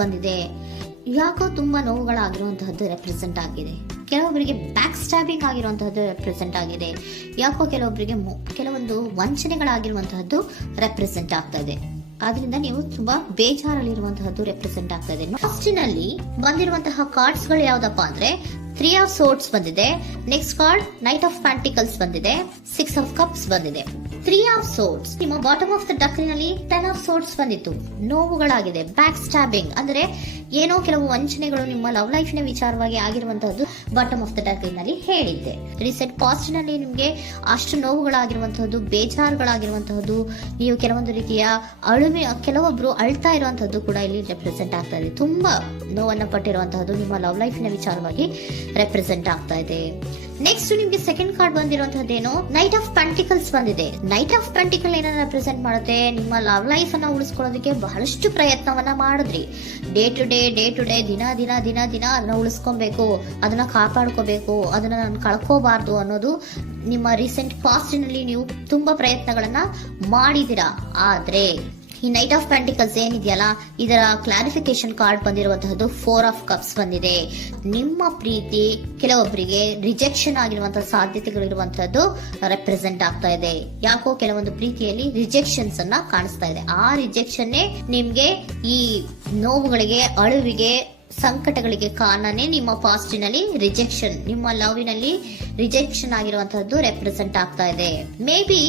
ಬಂದಿದೆ. ಯಾಕೋ ತುಂಬಾ ನೋವುಗಳಾಗಿರುವಂತಹದ್ದು ರೆಪ್ರೆಸೆಂಟ್ ಆಗಿದೆ. ಕೆಲವೊಬ್ಬರಿಗೆ ಬ್ಯಾಕ್ ಸ್ಟ್ಯಾಬಿಂಗ್ ಆಗಿರುವಂತಹದ್ದು ರೆಪ್ರೆಸೆಂಟ್ ಆಗಿದೆ. ಯಾಕೋ ಕೆಲವೊಬ್ಬರಿಗೆ ಕೆಲವೊಂದು ವಂಚನೆಗಳಾಗಿರುವಂತಹದ್ದು ರೆಪ್ರೆಸೆಂಟ್ ಆಗ್ತಾ ಇದೆ. ಆದ್ರಿಂದ ನೀವು ತುಂಬಾ ಬೇಜಾರಲ್ಲಿರುವಂತಹದ್ದು ರೆಪ್ರೆಸೆಂಟ್ ಆಗ್ತಾ ಇದೆ. ಫಸ್ಟಿನಲ್ಲಿ ಬಂದಿರುವಂತಹ ಕಾರ್ಡ್ಸ್ ಗಳು ಯಾವ್ದಪ್ಪ ಅಂದ್ರೆ 3 ಆಫ್ ಸೋರ್ಡ್ಸ್ ಬಂದಿದೆ. Next card night of pentacles ಬಂದಿದೆ. 6 ಆಫ್ ಕಪ್ಸ್ ಬಂದಿದೆ. 3 ಆಫ್ ಸೋರ್ಡ್ಸ್ ನಿಮ್ಮ ಬಾಟಮ್ ಆಫ್ ದ ಡಕ್ನಲ್ಲಿ 10 ಆಫ್ ಸೋರ್ಡ್ಸ್ ಬಂದಿತ್ತು. ನೋವುಗಳಾಗಿದೆ, ಬ್ಯಾಕ್ ಸ್ಟ್ಯಾಬಿಂಗ್ ಅಂದ್ರೆ ಏನೋ ಕೆಲವು ವಂಚನೆಗಳು ನಿಮ್ಮ ಲವ್ ಲೈಫ್ ನ ವಿಚಾರವಾಗಿ ಆಗಿರುವಂತಹದ್ದು ಬಾಟಮ್ ಆಫ್ ದ ಡಕ್ನಲ್ಲಿ ಹೇಳಿದ್ದೆ. ರೀಸೆಂಟ್ ಪಾಸ್ಟ್ ನಲ್ಲಿ ನಿಮ್ಗೆ ಅಷ್ಟು ನೋವುಗಳಾಗಿರುವಂತಹದ್ದು, ಬೇಜಾರುಗಳಾಗಿರುವಂತಹದ್ದು, ನೀವು ಕೆಲವೊಂದು ರೀತಿಯ ಕೆಲವೊಬ್ರು ಅಳ್ತಾ ಇರುವಂತಹದ್ದು ಕೂಡ ಇಲ್ಲಿ ರೆಪ್ರೆಸೆಂಟ್ ಆಗ್ತಾ ಇದೆ. ತುಂಬಾ ನೋವನ್ನ ಪಟ್ಟಿರುವಂತಹದ್ದು ನಿಮ್ಮ ಲವ್ ಲೈಫ್ ನ ವಿಚಾರವಾಗಿ ರೆಪ್ರೆಸೆಂಟ್ ಆಗ್ತಾ ಇದೆ. ನೆಕ್ಸ್ಟ್ ನಿಮ್ಗೆ ಸೆಕೆಂಡ್ ಕಾರ್ಡ್ ಬಂದಿರುವಂತಹದ್ದೇನು ನೈಟ್ ಆಫ್ ಪ್ಯಾಂಟಿಕಲ್ಸ್ ಬಂದಿದೆ. ನೈಟ್ ಆಫ್ ಪ್ಯಾಂಟಿಕಲ್ ಏನನ್ನ ರೆಪ್ರೆಸೆಂಟ್ ಮಾಡುತ್ತೆ, ನಿಮ್ಮ ಲವ್ ಲೈಫ್ ಅನ್ನ ಉಳಿಸ್ಕೊಳ್ಳೋದಕ್ಕೆ ಬಹಳಷ್ಟು ಪ್ರಯತ್ನವನ್ನ ಮಾಡಿದ್ರಿ. ಡೇ ಟು ಡೇ ದಿನ ಅದನ್ನ ಉಳಿಸ್ಕೊಬೇಕು, ಅದನ್ನ ಕಾಪಾಡ್ಕೋಬೇಕು, ಅದನ್ನ ನಾನು ಕಳ್ಕೋಬಾರ್ದು ಅನ್ನೋದು ನಿಮ್ಮ ರೀಸೆಂಟ್ ಪಾಸ್ಟ್ ನಲ್ಲಿ ನೀವು ತುಂಬಾ ಪ್ರಯತ್ನಗಳನ್ನ ಮಾಡಿದಿರಾ. ಆದ್ರೆ ಈ ನೈಟ್ ಆಫ್ ಪ್ಯಾಂಟಿಕಲ್ಸ್ ಏನಿದೆಯಲ್ಲ, ಇದರ ಕ್ಲಾರಿಫಿಕೇಶನ್ ಕಾರ್ಡ್ ಬಂದಿರುವಂತಹದ್ದು 4 ಆಫ್ ಕಪ್ಸ್ ಬಂದಿದೆ. ನಿಮ್ಮ ಪ್ರೀತಿ ಕೆಲವೊಬ್ಬರಿಗೆ ರಿಜೆಕ್ಷನ್ ಆಗಿರುವಂತಹ ಸಾಧ್ಯತೆಗಳಿರುವಂತಹದ್ದು ರೆಪ್ರೆಸೆಂಟ್ ಆಗ್ತಾ ಇದೆ. ಯಾಕೋ ಕೆಲವೊಂದು ಪ್ರೀತಿಯಲ್ಲಿ ರಿಜೆಕ್ಷನ್ಸ್ ಅನ್ನ ಕಾಣಿಸ್ತಾ ಇದೆ. ಆ ರಿಜೆಕ್ಷನ್ನೇ ನಿಮ್ಗೆ ಈ ನೋವುಗಳಿಗೆ, ಅಳುವಿಗೆ, ಸಂಕಟಗಳಿಗೆ ಕಾರಣನೇ ನಿಮ್ಮ ಪಾಸ್ಟಿನಲ್ಲಿ ರಿಜೆಕ್ಷನ್, ನಿಮ್ಮ ಲವ್ನಲ್ಲಿ ರಿಜೆಕ್ಷನ್ ಆಗಿರುವಂತಹದ್ದು ರೆಪ್ರೆಸೆಂಟ್ ಆಗ್ತಾ ಇದೆ. ಮೇ ಬಿ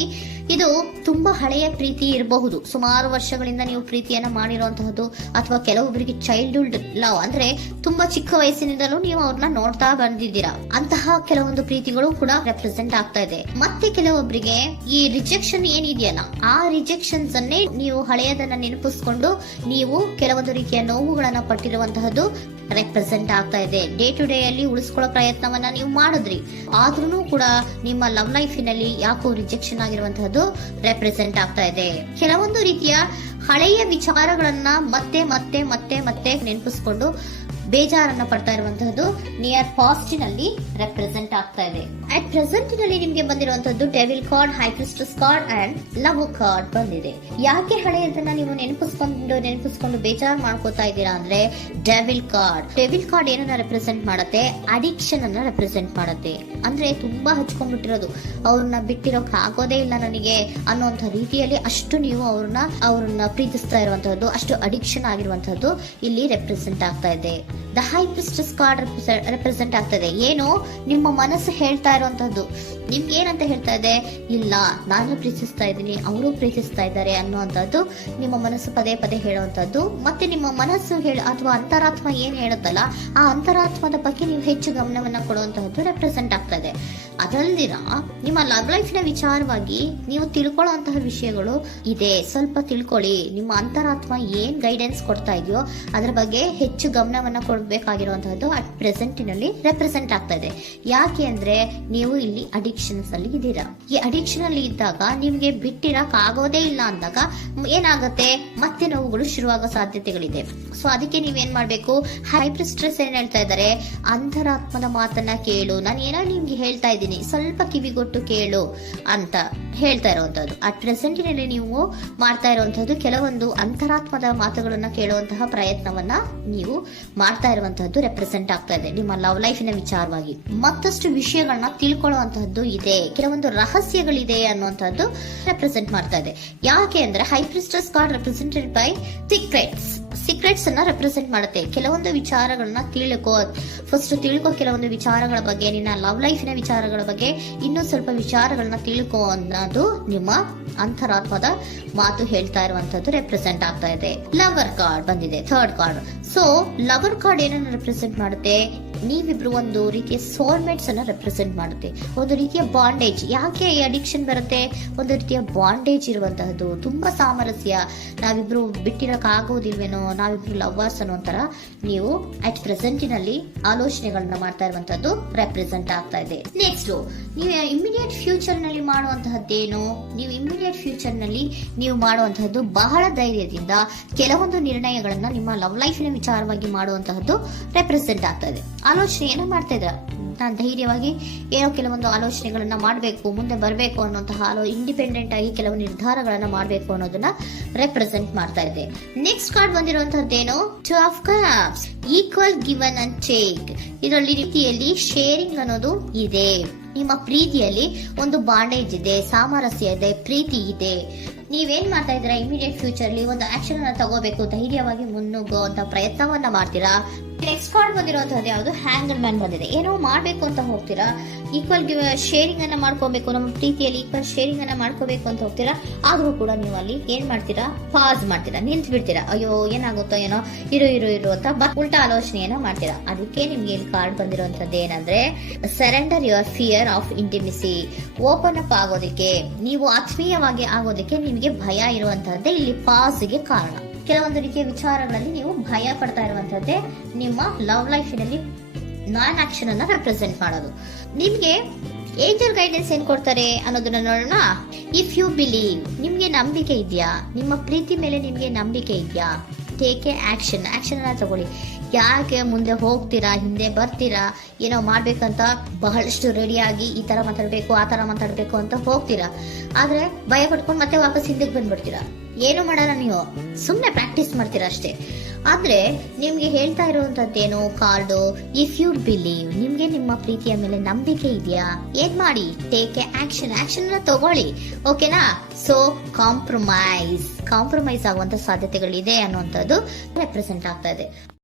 ಇದು ತುಂಬಾ ಹಳೆಯ ಪ್ರೀತಿ ಇರಬಹುದು. ಸುಮಾರು ವರ್ಷಗಳಿಂದ ನೀವು ಪ್ರೀತಿಯನ್ನ ಮಾಡಿರುವಂತಹದ್ದು, ಅಥವಾ ಕೆಲವೊಬ್ಬರಿಗೆ ಚೈಲ್ಡ್ಹುಡ್ ಲವ್ ಅಂದ್ರೆ ತುಂಬಾ ಚಿಕ್ಕ ವಯಸ್ಸಿನಿಂದಲೂ ನೀವು ಅವ್ರನ್ನ ನೋಡ್ತಾ ಬಂದಿದ್ದೀರಾ. ಅಂತಹ ಕೆಲವೊಂದು ಪ್ರೀತಿಗಳು ಕೂಡ ರೆಪ್ರೆಸೆಂಟ್ ಆಗ್ತಾ ಇದೆ. ಮತ್ತೆ ಕೆಲವೊಬ್ಬರಿಗೆ ಈ ರಿಜೆಕ್ಷನ್ ಏನಿದೆಯಲ್ಲ, ಆ ರಿಜೆಕ್ಷನ್ಸ್ ಅನ್ನೇ ನೀವು ಹಳೆಯದನ್ನ ನೆನಪಿಸ್ಕೊಂಡು ನೀವು ಕೆಲವೊಂದು ರೀತಿಯ ನೋವುಗಳನ್ನ ಪಟ್ಟಿರುವಂತಹದ್ದು ರೆಪ್ರೆಸೆಂಟ್ ಆಗ್ತಾ ಇದೆ. ಡೇ ಟು ಡೇ ಅಲ್ಲಿ ಉಳಿಸ್ಕೊಳ್ಳೋ ಪ್ರಯತ್ನವನ್ನ ನೀವು ಮಾಡಿದ್ರಿ, ಆದ್ರೂ ಕೂಡ ನಿಮ್ಮ ಲವ್ ಲೈಫಿನಲ್ಲಿ ಯಾಕೋ ರಿಜೆಕ್ಷನ್ ಆಗಿರುವಂತಹದ್ದು ರೆಪ್ರೆಸೆಂಟ್ ಆಗ್ತಾ ಇದೆ. ಕೆಲವೊಂದು ರೀತಿಯ ಹಳೆಯ ವಿಚಾರಗಳನ್ನ ಮತ್ತೆ ಮತ್ತೆ ಮತ್ತೆ ಮತ್ತೆ ನೆನಪಿಸ್ಕೊಂಡು ಬೇಜಾರನ್ನ ಪಡ್ತಾ ಇರುವಂತಹದ್ದು ನಿಯರ್ ಪಾಸ್ಟಿನಲ್ಲಿ ರೆಪ್ರೆಸೆಂಟ್ ಆಗ್ತಾ ಇದೆ. ಅಟ್ ಪ್ರೆಸೆಂಟ್ ನಲ್ಲಿ ನಿಮ್ಗೆ ಬಂದಿರುವಂತಹದ್ದು devil card, high priestess card and love card ಬಂದಿದೆ. ಯಾಕೆ ಹಳೆಯದನ್ನ ನೀವು ನೆನಪಿಸ್ಕೊಂಡು ಬೇಜಾರು ಮಾಡ್ಕೋತಾ ಇದ್ದೀರಾ ಅಂದ್ರೆ, ಡೆವಿಲ್ ಕಾರ್ಡ್ ಏನನ್ನ ರೆಪ್ರೆಸೆಂಟ್ ಮಾಡುತ್ತೆ, ಅಡಿಕ್ಷನ್ ಅನ್ನ ರೆಪ್ರೆಸೆಂಟ್ ಮಾಡುತ್ತೆ. ಅಂದ್ರೆ ತುಂಬಾ ಹಚ್ಕೊಂಡ್ಬಿಟ್ಟಿರೋದು, ಅವ್ರನ್ನ ಬಿಟ್ಟಿರೋಕ್ ಆಗೋದೇ ಇಲ್ಲ ನನಗೆ ಅನ್ನುವಂತ ರೀತಿಯಲ್ಲಿ ಅಷ್ಟು ನೀವು ಅವ್ರನ್ನ ಪ್ರೀತಿಸ್ತಾ ಇರುವಂತಹದ್ದು, ಅಷ್ಟು ಅಡಿಕ್ಷನ್ ಆಗಿರುವಂತಹದ್ದು ಇಲ್ಲಿ ರೆಪ್ರೆಸೆಂಟ್ ಆಗ್ತಾ ಇದೆ. The high priestess card represent ಆಗ್ತದೆ. ಏನು ನಿಮ್ಮ ಮನಸ್ಸು ಹೇಳ್ತಾ ಇರುವಂತಹದ್ದು, ನಿಮ್ಗೆ ಏನಂತ ಹೇಳ್ತಾ ಇದೆ, ಇಲ್ಲ ನಾನು ಪ್ರೀತಿಸ್ತಾ ಇದ್ದೀನಿ, ಅವರು ಪ್ರೀತಿಸ್ತಾ ಇದ್ದಾರೆ ಅನ್ನುವಂಥದ್ದು ನಿಮ್ಮ ಮನಸ್ಸು ಪದೇ ಪದೇ ಹೇಳುವಂತದ್ದು. ಮತ್ತೆ ನಿಮ್ಮ ಮನಸ್ಸು ಅಥವಾ ಅಂತರಾತ್ಮ ಏನ್ ಹೇಳುತ್ತಲ್ಲ, ಆ ಅಂತರಾತ್ಮದ ಬಗ್ಗೆ ನೀವು ಹೆಚ್ಚು ಗಮನವನ್ನ ಕೊಡುವಂತಹದ್ದು ರೆಪ್ರೆಸೆಂಟ್ ಆಗ್ತಾ ಇದೆ. ಅದಲ್ದಿರ ನಿಮ್ಮ ಲವ್ ಲೈಫ್ ನ ವಿಚಾರವಾಗಿ ನೀವು ತಿಳ್ಕೊಳ್ಳುವಂತಹ ವಿಷಯಗಳು ಇದೆ. ಸ್ವಲ್ಪ ತಿಳ್ಕೊಳ್ಳಿ. ನಿಮ್ಮ ಅಂತರಾತ್ಮ ಏನ್ ಗೈಡೆನ್ಸ್ ಕೊಡ್ತಾ ಇದೆಯೋ ಅದರ ಬಗ್ಗೆ ಹೆಚ್ಚು ಗಮನವನ್ನ ಕೊಡಬೇಕಾಗಿರುವಂತಹದ್ದು ಅಟ್ ಪ್ರೆಸೆಂಟಿನಲ್ಲಿ ರೆಪ್ರೆಸೆಂಟ್ ಆಗ್ತಾ ಇದೆ. ಯಾಕೆ ಅಂದ್ರೆ ನೀವು ಇಲ್ಲಿ ಅಡಿಕ್ಷನ್ಸ್ ಅಲ್ಲಿ ಇದ್ದೀರಾ. ಈ ಅಡಿಕ್ಷನ್ ಅಲ್ಲಿ ಇದ್ದಾಗ ನಿಮ್ಗೆ ಬಿಟ್ಟಿರಕ್ ಆಗೋದೇ ಇಲ್ಲ ಅಂದಾಗ ಏನಾಗುತ್ತೆ, ಮತ್ತೆ ನೋವುಗಳು ಶುರುವಾಗೋ ಸಾಧ್ಯತೆಗಳಿದೆ. ಸೊ ಅದಕ್ಕೆ ನೀವೇನ್ ಮಾಡ್ಬೇಕು, ಹೈ ಪ್ರಿಸ್ಟೆಸ್ ಏನ್ ಹೇಳ್ತಾ ಇದ್ದಾರೆ, ಅಂತರಾತ್ಮದ ಮಾತನ್ನ ಕೇಳು, ನಾನು ಏನೋ ನಿಮ್ಗೆ ಹೇಳ್ತಾ ಇದ್ದೀನಿ, ಸ್ವಲ್ಪ ಕಿವಿಗೊಟ್ಟು ಕೇಳು ಅಂತ ಹೇಳ್ತಾ ಇರುವಂತದ್ದು. ಅಟ್ ಪ್ರೆಸೆಂಟಿನಲ್ಲಿ ನೀವು ಮಾಡ್ತಾ ಇರುವಂತದ್ದು ಕೆಲವೊಂದು ಅಂತರಾತ್ಮದ ಮಾತುಗಳನ್ನ ಕೇಳುವಂತಹ ಪ್ರಯತ್ನವನ್ನ ನೀವು ಮಾಡ್ತಾ ಇರುವಂತಹದ್ದು ರೆಪ್ರೆಸೆಂಟ್ ಆಗ್ತಾ ಇದೆ. ನಿಮ್ಮ ಲವ್ ಲೈಫಿನ ವಿಚಾರವಾಗಿ ಮತ್ತಷ್ಟು ವಿಷಯಗಳನ್ನ ತಿಳ್ಕೊಳ್ಳುವಂತಹದ್ದು ಇದೆ, ಕೆಲವೊಂದು ರಹಸ್ಯಗಳಿದೆ ಅನ್ನುವಂಥದ್ದು ರೆಪ್ರೆಸೆಂಟ್ ಮಾಡ್ತಾ ಇದೆ. ಯಾಕೆ ಅಂದ್ರೆ high priestess card represented by secrets ಅನ್ನ ರೆಪ್ರೆಸೆಂಟ್ ಮಾಡುತ್ತೆ. ಕೆಲವೊಂದು ವಿಚಾರಗಳನ್ನ ತಿಳ್ಕೊ ಕೆಲವೊಂದು ವಿಚಾರಗಳ ಬಗ್ಗೆ, ನಿನ್ನ ಲವ್ ಲೈಫಿನ ವಿಚಾರಗಳ ಬಗ್ಗೆ ಇನ್ನೂ ಸ್ವಲ್ಪ ವಿಚಾರಗಳನ್ನ ತಿಳ್ಕೊ ಅನ್ನೋದು ನಿಮ್ಮ ಅಂತರಾತ್ಮದ ಮಾತು ಹೇಳ್ತಾ ಇರುವಂತದ್ದು ರೆಪ್ರೆಸೆಂಟ್ ಆಗ್ತಾ ಇದೆ. ಲವರ್ ಕಾರ್ಡ್ ಬಂದಿದೆ, third card. So lover card ಏನನ್ನ ರೆಪ್ರೆಸೆಂಟ್ ಮಾಡುತ್ತೆ, ನೀವಿಬ್ರು ಒಂದು ರೀತಿಯ ಸೋಲ್ಮೇಟ್ಸ್ ಅನ್ನ ರೆಪ್ರೆಸೆಂಟ್ ಮಾಡುತ್ತೆ. ಒಂದು ರೀತಿಯ ಬಾಂಡೇಜ್. ಯಾಕೆ ಈ ಅಡಿಕ್ಷನ್ ಬರುತ್ತೆ, ಒಂದು ರೀತಿಯ ಬಾಂಡೇಜ್ ಇರುವಂತಹದ್ದು, ತುಂಬಾ ಸಾಮರಸ್ಯ, ನಾವಿಬ್ರು ಬಿಟ್ಟಿರಕ್ ಆಗೋದಿಲ್ವೇನೋ, ನಾವಿಬ್ರು ಲವರ್ಸ್ ಅನ್ನೋ ತರ ನೀವು ಅಟ್ ಪ್ರೆಸೆಂಟಿನಲ್ಲಿ ಆಲೋಚನೆಗಳನ್ನ ಮಾಡ್ತಾ ಇರುವಂತದ್ದು ರೆಪ್ರೆಸೆಂಟ್ ಆಗ್ತಾ ಇದೆ. ನೆಕ್ಸ್ಟ್ ನೀವು ಇಮಿಡಿಯೇಟ್ ಫ್ಯೂಚರ್ ನಲ್ಲಿ ಮಾಡುವಂತಹದ್ದೇನು, ನೀವು ಮಾಡುವಂತಹದ್ದು ಬಹಳ ಧೈರ್ಯದಿಂದ ಕೆಲವೊಂದು ನಿರ್ಣಯಗಳನ್ನ ನಿಮ್ಮ ಲವ್ ಲೈಫಿನ ವಿಚಾರವಾಗಿ ಮಾಡುವಂತಹದ್ದು ರೆಪ್ರೆಸೆಂಟ್ ಆಗ್ತಾ ಇದೆ. ಆಲೋಚನೆ ಏನೋ ಮಾಡ್ತಾ ಇದ್ರ, ನಾನು ಧೈರ್ಯವಾಗಿ ಏನೋ ಕೆಲವೊಂದು ಆಲೋಚನೆಗಳನ್ನ ಮಾಡಬೇಕು, ಮುಂದೆ ಬರಬೇಕು ಅನ್ನೋಂತಹ ಇಂಡಿಪೆಂಡೆಂಟ್ ಆಗಿ ಕೆಲವು ನಿರ್ಧಾರಗಳನ್ನ ಮಾಡಬೇಕು ಅನ್ನೋದನ್ನ ರೆಪ್ರೆಸೆಂಟ್ ಮಾಡ್ತಾ ಇದೆ. ನೆಕ್ಸ್ಟ್ ಕಾರ್ಡ್ ಬಂದಿರುವಂತಹದ್ದೇನು, 2 of cups, equal given and take. ಇದರಲ್ಲಿ ರೀತಿಯಲ್ಲಿ ಶೇರಿಂಗ್ ಅನ್ನೋದು ಇದೆ. ನಿಮ್ಮ ಪ್ರೀತಿಯಲ್ಲಿ ಒಂದು ಬಾಂಡೇಜ್ ಇದೆ, ಸಾಮರಸ್ಯ ಇದೆ, ಪ್ರೀತಿ ಇದೆ. ನೀವೇನ್ ಮಾಡ್ತಾ ಇದ್ದೀರಾ, ಇಮಿಡಿಯೇಟ್ ಫ್ಯೂಚರ್ ಅಲ್ಲಿ ಒಂದು ಆಕ್ಷನ್ ಅನ್ನ ತಗೋಬೇಕು, ಧೈರ್ಯವಾಗಿ ಮುನ್ನುಗ್ಗುವಂತ ಪ್ರಯತ್ನವನ್ನ ಮಾಡ್ತೀರಾ. ನೆಕ್ಸ್ಟ್ ಕಾರ್ಡ್ ಬಂದಿರುವಂತಹದ್ದು ಯಾವುದು, ಹ್ಯಾಂಗರ್ ಮ್ಯಾನ್ ಬಂದಿದೆ. ಏನೋ ಮಾಡ್ಬೇಕು ಅಂತ ಹೋಗ್ತೀರಾ, ಈಕ್ವಲ್ ಶೇರಿಂಗ್ ಅನ್ನ ಮಾಡ್ಕೋಬೇಕು, ನಮ್ಮ ಪ್ರೀತಿಯಲ್ಲಿ ಈಕ್ವಲ್ ಶೇರಿಂಗ್ ಅನ್ನ ಮಾಡ್ಕೋಬೇಕು ಅಂತ ಹೋಗ್ತೀರಾ. ಆದ್ರೂ ಕೂಡ ನೀವು ಅಲ್ಲಿ ಏನ್ ಮಾಡ್ತೀರಾ, ಪಾಸ್ ಮಾಡ್ತೀರಾ, ನಿಂತು ಬಿಡ್ತೀರಾ. ಅಯ್ಯೋ ಏನಾಗುತ್ತೋ ಏನೋ, ಇರು ಅಂತ ಉಲ್ಟಾ ಆಲೋಚನೆಯನ್ನ ಮಾಡ್ತೀರಾ. ಅದಕ್ಕೆ ನಿಮ್ಗೆ ಇಲ್ಲಿ ಕಾರ್ಡ್ ಬಂದಿರುವಂತದ್ದು ಏನಂದ್ರೆ, surrender your fear of intimacy. Open up ಆಗೋದಕ್ಕೆ, ನೀವು ಆತ್ಮೀಯವಾಗಿ ಆಗೋದಕ್ಕೆ ನಿಮಗೆ ಭಯ ಇರುವಂತಹದ್ದೇ ಇಲ್ಲಿ ಪಾಸ್ಗೆ ಕಾರಣ. ಕೆಲವೊಂದು ರೀತಿಯ ವಿಚಾರಗಳಲ್ಲಿ ನೀವು ಭಯ ಪಡ್ತಾ ಇರುವಂತದ್ದೇ ನಿಮ್ಮ ಲವ್ ಲೈಫಿನಲ್ಲಿ ನಾನ್ ಆಕ್ಷನ್ ಅನ್ನ ರೆಪ್ರೆಸೆಂಟ್ ಮಾಡೋದು. ನಿಮ್ಗೆ ಏಂಜಲ್ ಗೈಡೆನ್ಸ್ ಏನ್ ಕೊಡ್ತಾರೆ ಅನ್ನೋದನ್ನ ನೋಡೋಣ. ಇಫ್ ಯು ಬಿಲೀವ್, ನಿಮ್ಗೆ ನಂಬಿಕೆ ಇದೆಯಾ, ನಿಮ್ಮ ಪ್ರೀತಿ ಮೇಲೆ ನಿಮ್ಗೆ ನಂಬಿಕೆ ಇದೆಯಾ, ಟೇಕ್ ಎ ಆಕ್ಷನ್ ಅನ್ನ ತಗೊಳ್ಳಿ. ಯಾಕೆ ಮುಂದೆ ಹೋಗ್ತೀರಾ, ಹಿಂದೆ ಬರ್ತೀರಾ, ಏನೋ ಮಾಡ್ಬೇಕಂತ ಬಹಳಷ್ಟು ರೆಡಿಯಾಗಿ ಈ ತರ ಮಾತಾಡ್ಬೇಕು ಆ ತರ ಮಾತಾಡ್ಬೇಕು ಅಂತ ಹೋಗ್ತೀರಾ. ಆದ್ರೆ ಭಯ ಪಟ್ಕೊಂಡು ಮತ್ತೆ ವಾಪಸ್ ಹಿಂದಕ್ಕೆ ಬಂದ್ಬಿಡ್ತೀರಾ. ಏನು ಮಾಡಲ್ಲ, ನೀವು ಸುಮ್ನೆ ಪ್ರಾಕ್ಟೀಸ್ ಮಾಡ್ತೀರಾ ಅಷ್ಟೇ. ಆದ್ರೆ ನಿಮ್ಗೆ ಹೇಳ್ತಾ ಇರುವಂತದ್ದೇನು ಕಾರ್ಡು, ಇಫ್ ಯು ಬಿಲೀವ್, ನಿಮ್ಗೆ ನಿಮ್ಮ ಪ್ರೀತಿಯ ಮೇಲೆ ನಂಬಿಕೆ ಇದೆಯಾ, ಏನ್ ಮಾಡಿ, ಟೇಕ್ ಎ ಆಕ್ಷನ್ ಅನ್ನ ತಗೊಳ್ಳಿ. ಓಕೆನಾ? ಸೊ ಕಾಂಪ್ರಮೈಸ್ ಆಗುವಂತ ಸಾಧ್ಯತೆಗಳಿದೆ ಅನ್ನುವಂಥದ್ದು ರೆಪ್ರೆಸೆಂಟ್ ಆಗ್ತಾ ಇದೆ.